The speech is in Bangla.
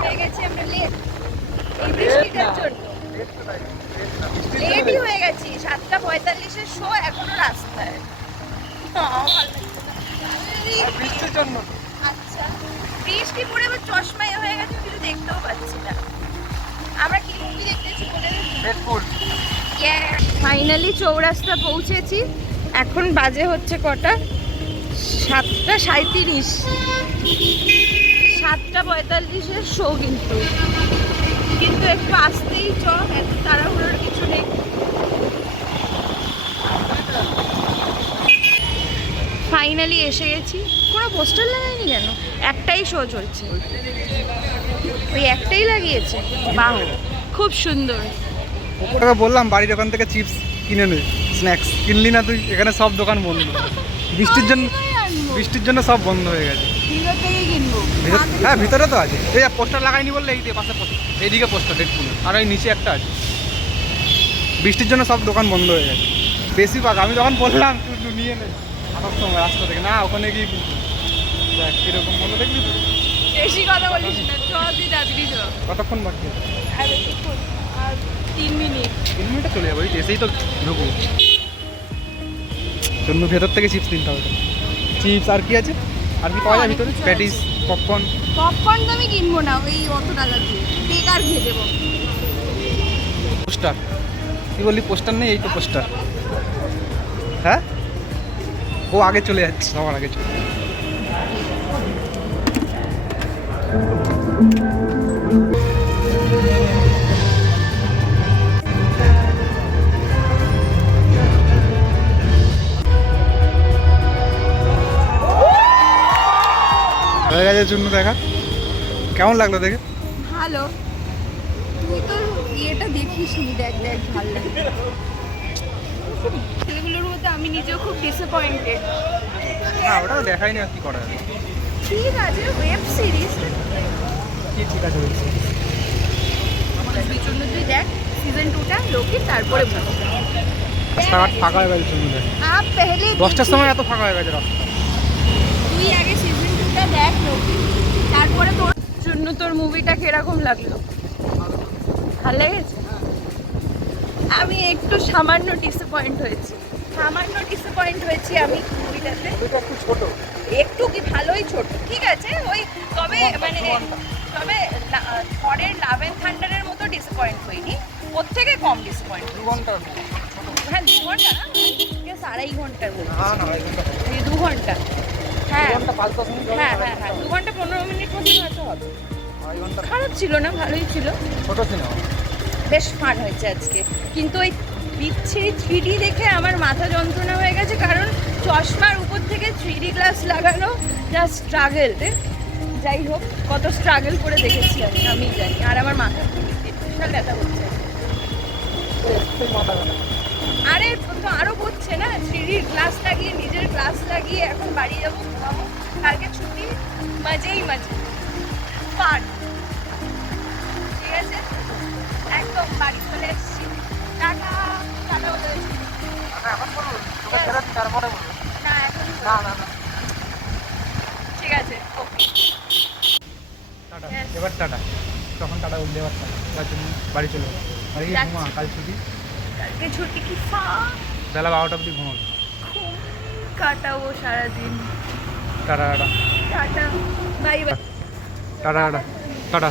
হয়ে গেছে আমরা লেট এই বৃষ্টিটার জন্য। লেটই হয়ে গেছি সাতটা পঁয়তাল্লিশের শো এখনও রাস্তায়। বৃষ্টির জন্য? আচ্ছা। বৃষ্টি পড়ে এবার চশমায় হয়ে গেছে কিছু দেখতেও পাচ্ছি না। আমরা কি মুভি দেখতেছি ফাইনালি চৌরাস্তা পৌঁছেছি এখন বাজে হচ্ছে কটা? সাতটা সাঁত্রিশ সাতটা পঁয়তাল্লিশের শো কিন্তু। কিন্তু একটু আসতেই চ এত তাড়াহুড়োর কিছু নেই। ফাইনালি এসে গেছি। কোনো পোস্টার লাগায়নি কেন? একটাই শো চলছে। ওই একটাই লাগিয়েছে? বাহ খুব সুন্দর। বললাম বাড়ির ওখান থেকে চিপস কিনে নে স্ন্যাক্স কিনলি না তুই এখানে সব দোকান বন্ধ। বৃষ্টির জন্য বৃষ্টির জন্য সব বন্ধ হয়ে গেছে। হ্যাঁ ভিতরে তো আছে। এই পোস্টার লাগাইনি বললে এই পাশে। এইদিকে পোস্টার ডেটপুল আর এই নিচে একটা আছে। বৃষ্টির জন্য সব দোকান বন্ধ হয়ে গেছে। বেশিরভাগ আমি যখন বললাম তুই নিয়ে নে। আসার সময় রাস্তা থেকে না ওখানে গিয়ে কিনবো। দেখ কীরকম বলো দেখবি তো। বেশি কথা বলিস না চ তুই তাড়াতাড়ি চ। কতক্ষণ বাকি? আর আর তিন মিনিট। তিন মিনিটে চলে যাব এসেই তো ঢুকবো। জন্য ভেতর থেকে চিপস কিনতে হবে। চিপস আর কি আছে? আর কি পাওয়া যায় ভিতরে? কিছু প্যাটিস পপকর্ন পপকর্ন তো আমি কিনবো না ওই অত টাকা দিয়ে। বেকার খেয়ে দেবো। পোস্টার কি বললি পোস্টার নেই এই তো পোস্টার হ্যাঁ? ও আগে চলে যাচ্ছে সবার আগে চলে হয়ে জন্য দেখা। কেমন লাগল দেখে? ভালো। তুই তো ইয়েটা দেখিস নি দেখ দেখ ভালো লাগে। সেগুলোর মধ্যে আমি নিজেও খুব ডিসঅ্যাপয়েন্টেড না ওটা দেখাই না কি করা যাবে। ঠিক আছে ওয়েব সিরিজ কি ঠিক আছে বলছি জন্য তুই দেখ সিজন টুটা লোকে তারপরে বল রাস্তাঘাট ফাঁকা হয়ে গেছে আপ পেহলে দশটার সময় এত ফাঁকা হয়ে গেছে রাস্তা। টুটা দেখ তারপরে তোর জন্য তোর মুভিটা কীরকম লাগল? ভালো লেগেছে? আমি একটু সামান্য ডিসঅ্যাপয়েন্ট হয়েছি। সামান্য ডিসঅ্যাপয়েন্ট হয়েছি আমি মুভিটাতে একটু ছোট। একটু কি? ভালোই ছোট। ঠিক আছে ওই তবে মানে তবে থরের লাভ অ্যান্ড থান্ডারের মতো ডিসঅ্যাপয়েন্ট হইনি। ওর থেকে কম ডিসঅ্যাপয়েন্ট দু ঘণ্টা হ্যাঁ দু ঘণ্টা না? আড়াই ঘণ্টার এই দু ঘণ্টা। হ্যাঁ। হ্যাঁ হ্যাঁ হ্যাঁ দু ঘণ্টা পনেরো মিনিট মতো হয়তো হবে। খারাপ ছিল না ভালোই ছিল। ছোট সিনেমা বেশ ফান হয়েছে আজকে। কিন্তু ওই বিচ্ছিরি থ্রি দেখে আমার মাথা যন্ত্রণা হয়ে গেছে কারণ চশমার উপর থেকে থ্রি গ্লাস লাগানো যা স্ট্রাগল যাই হোক কত স্ট্রাগল করে দেখেছি আমি আমি জানি। আর আমার মাথা বিশাল ব্যথা করছে। আরে তো আরও করছে না থ্রি গ্লাস লাগিয়ে নিজের গ্লাস লাগিয়ে এখন বাড়ি যাব ঘুমাবো। কালকে ছুটি মাঝেই মাঝে। পান ঠিক আছে? একদম বাড়ি চলে এসেছি। টাটা। টাটা বলে এখন না। এখন না না না। ঠিক আছে ওকে। টাটা। এবার টাটা। তখন টাটা বললে এবার টাটা। তার জন্য বাড়ি চলে যাব। আর এই। ঘুমা কাল ছুটি। কালকে ছুটি কি ফা বেলা বারোটা অবধি ঘুমাবো। ঘুম কাটাবো সারাদিন। Tata tata. Bye bye. Tata tata. Tata.